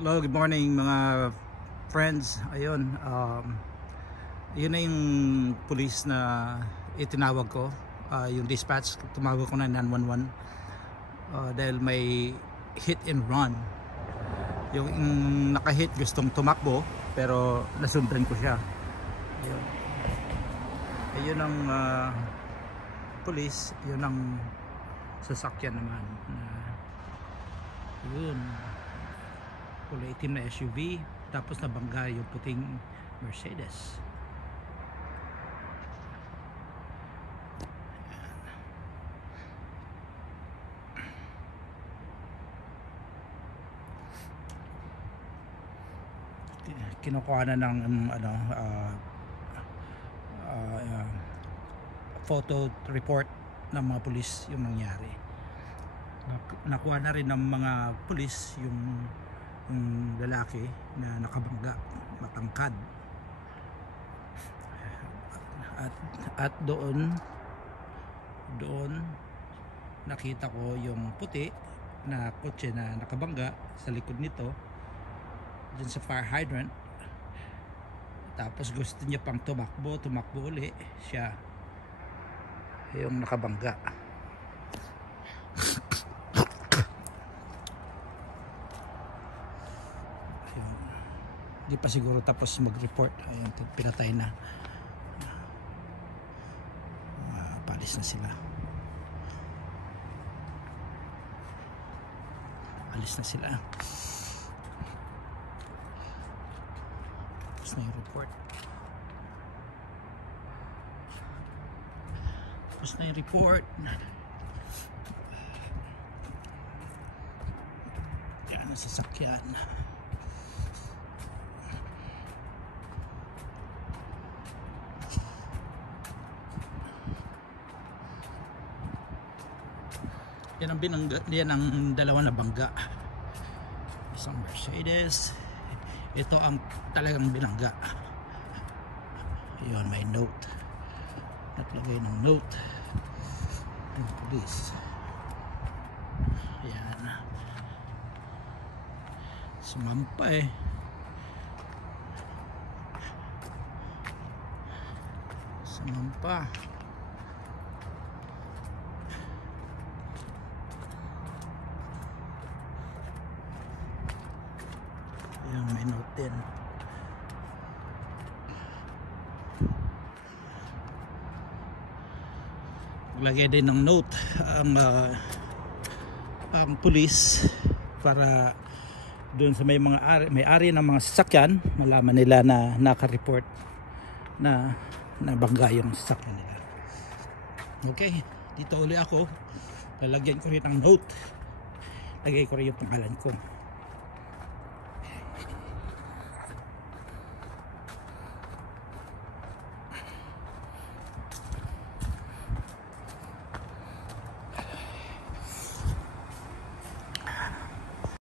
Hello, good morning mga friends. Ayun, yun na yung police na itinawag ko, yung dispatch, tumawag ko na 911 dahil may hit and run. Yung naka-hit gustong tumakbo pero nasundan ko siya. Ayun, ayun ang police, yun ang sasakyan naman. Yun, kulay itim na SUV, tapos nabangga yung puting Mercedes. Kinukuha na ng photo report ng mga pulis yung nangyari. Nakuha na rin ng mga pulis yung lalaki na nakabangga, matangkad, at doon nakita ko yung puti na kotse na nakabangga sa likod nito dun sa fire hydrant. Tapos gusto niya pang tumakbo uli siya yung nakabangga. Di pa siguro tapos mag-report. Ayun, pinatay na. Palis na sila. Alis na sila. Tapos na yung report. Tapos na yung report. Yan ang sasakyan. Yan ang binangga, yan ang dalawa na bangga. Isang Mercedes. Ito ang talagang binangga. Yun, may note. Naglagay ng note ng police. Yan. Sumampa eh. Sumampa. Yan, may note din. Lagay din ng note ang police para doon sa may-ari ng mga sasakyan, malaman nila na naka-report na nabangga yung sasakyan nila. Okay, dito uli ako. Lalagyan ko rin ng note. Lagay ko rin yung pangalan ko.